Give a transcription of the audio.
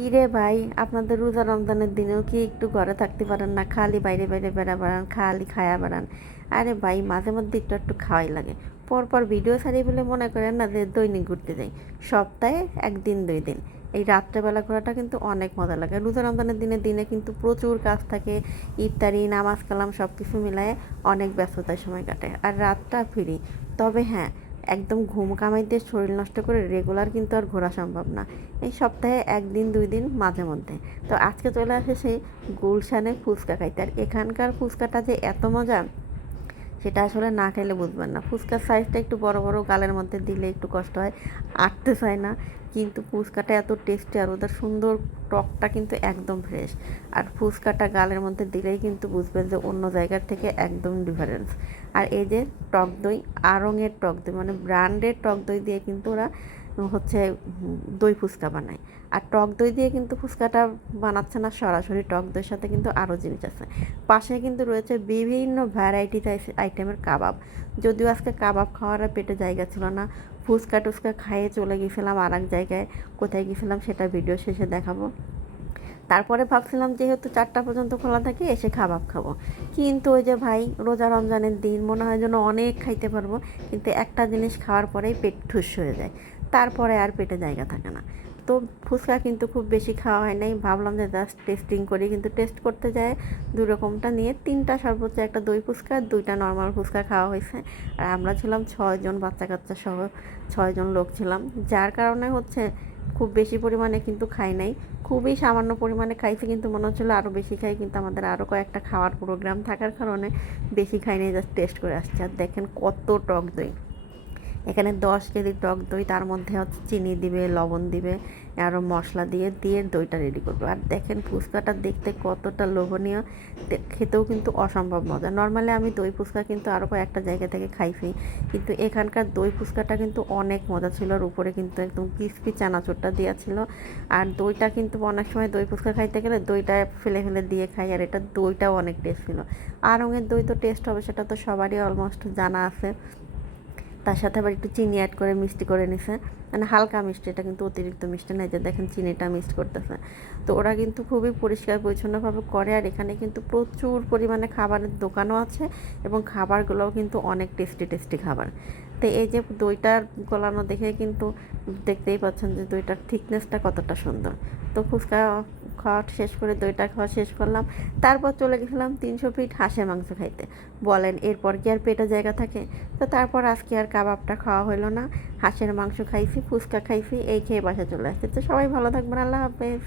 কি রে ভাই, আপনাদের রোজা রমজানের দিনেও কি একটু ঘরে থাকতে পারেন না? খালি বাইরে বাইরে বেড়া বেড়ান, খালি খায়া বেড়ান। আরে ভাই, মাঝে মধ্যে একটু একটু খাওয়াই লাগে। পরপর ভিডিও ছাড়ি বলে মনে করেন না যে দৈনিক ঘুরতে যাই। সপ্তাহে 1 দিন 2 দিন এই রাত্রেবেলা ঘোরাটা কিন্তু অনেক মজা লাগে। রোজা রমজানের দিনে কিন্তু প্রচুর কাজ থাকে, ইফতারি নামাজ কালাম সব কিছু মিলায়ে অনেক ব্যস্ততার সময় কাটে, আর রাতটা ফ্রি। তবে হ্যাঁ, একদম ঘুম কামাই দিয়ে শরীর নষ্ট করে রেগুলার কিন্তু আর ঘোরা সম্ভব না। এই সপ্তাহে 1 দিন 2 দিন মাঝে মধ্যে। তো আজকে চলে আসে সেই গুলশানে ফুচকা খাইতে, আর এখানকার ফুচকাটা যে এত মজা সেটা আসলে না খাইলে বুঝবেন না। ফুচকার সাইজটা একটু বড় বড়, গালের মধ্যে দিলে একটু কষ্ট হয়, আটতে চায় না। কিন্তু ফুচকাটা এত টেস্টি, আর ওদের সুন্দর টকটা কিন্তু একদম ফ্রেশ। আর ফুচকাটা গালের মধ্যে দিলেই কিন্তু বুঝবেন যে অন্য জায়গার থেকে একদম ডিফারেন্স। আর এই যে টক দই, আড়ংয়ের টক দই মানে ব্র্যান্ডের টক দই দিয়ে কিন্তু ওরা হচ্ছে দই ফুচকা বানায়। আর টক দই দিয়ে কিন্তু ফুচকাটা বানাচ্ছে না সরাসরি, টক দইয়ের সাথে কিন্তু আরও জিনিস আছে। পাশে কিন্তু রয়েছে বিভিন্ন ভ্যারাইটি আইটেমের কাবাব। যদিও আজকে কাবাব খাওয়ার পেটে জায়গা ছিল না, ফুচকা টুচকা খাইয়ে চলে গেছিলাম আর এক জায়গায়। কোথায় গেছিলাম সেটা ভিডিও শেষে দেখাবো। তারপরে ভাবছিলাম যেহেতু 4টা পর্যন্ত খোলা থাকে এসে কাবাব খাবো, কিন্তু ওই যে ভাই, রোজা রমজানের দিন মনে হয় যেন অনেক খাইতে পারবো, কিন্তু একটা জিনিস খাওয়ার পরেই পেট ঠুস হয়ে যায়, তারপরে আর পেটে জায়গা থাকে না। তো ফুচকা কিন্তু খুব বেশি খাওয়া হয় নাই, ভাবলাম যে জাস্ট টেস্টিং করি, কিন্তু টেস্ট করতে যায় দুই রকমটা নিয়ে 3টা সর্বোচ্চ, একটা দই ফুচকা 2টা নর্মাল ফুচকা খাওয়া হয়েছে। আর আমরা ছিলাম 6 জন, বাচ্চা কাচ্চা সহ 6 জন লোক ছিলাম, যার কারণে হচ্ছে খুব বেশি পরিমাণে কিন্তু খাই নাই, খুবই সামান্য পরিমাণে খাইছি। কিন্তু মনে হচ্ছিলো আরও বেশি খাই, কিন্তু আমাদের আরও কয়েকটা খাওয়ার প্রোগ্রাম থাকার কারণে বেশি খাই নাই, জাস্ট টেস্ট করে আসছে। আর দেখেন কত টক দই, এখানে 10 কেজি টক দই, তার মধ্যে হচ্ছে চিনি দিবে, লবণ দিবে, আরও মশলা দিয়ে দিয়ে দইটা রেডি করবে। আর দেখেন ফুচকাটা দেখতে কতটা লোভনীয়, খেতেও কিন্তু অসম্ভব মজা। নর্মালি আমি দই ফুচকা কিন্তু আরও কয়েকটা জায়গা থেকে খাইছি, কিন্তু এখানকার দই ফুচকাটা কিন্তু অনেক মজা ছিল। আর উপরে কিন্তু একদম ক্রিস্পি চানাচুরটা দেওয়া ছিল। আর দইটা কিন্তু অনেক সময় দই ফুচকা খাইতে গেলে দইটা ফেলে ফেলে দিয়ে খাই, আর এটা দইটাও অনেক টেস্ট ছিল। আর রঙের দই তো টেস্ট হবে সেটা তো সবারই অলমোস্ট জানা আছে। তার সাথে আবার একটু চিনি অ্যাড করে মিষ্টি করে নিছে, মানে হালকা মিষ্টি, এটা কিন্তু অতিরিক্ত মিষ্টি না, যে দেখেন চিনিটা মিক্সড করতেছে। তো ওরা কিন্তু খুবই পরিষ্কার পরিচ্ছন্নভাবে করে। আর এখানে কিন্তু প্রচুর পরিমাণে খাবারের দোকানও আছে, এবং খাবারগুলোও কিন্তু অনেক টেস্টি টেস্টি খাবার। তো এই যে দইটার গলানো দেখে কিন্তু দেখতেই পাচ্ছেন যে দইটার থিকনেসটা কতটা সুন্দর। তো ফুচকা খাওয়া শেষ করে, দইটা খাওয়া শেষ করলাম, তারপর চলে গেছিলাম 300 ফিট হাঁসের মাংস খাইতে। বলেন এরপর কি আর পেটে জায়গা থাকে? তো তারপর আজকে আর কাবাবটা খাওয়া হলো না, হাঁসের মাংস খাইছি, ফুচকা খাইছি, এই খেয়ে বাসা চলে আসছে। তো সবাই ভালো থাকবেন, আল্লাহ হাফেজ।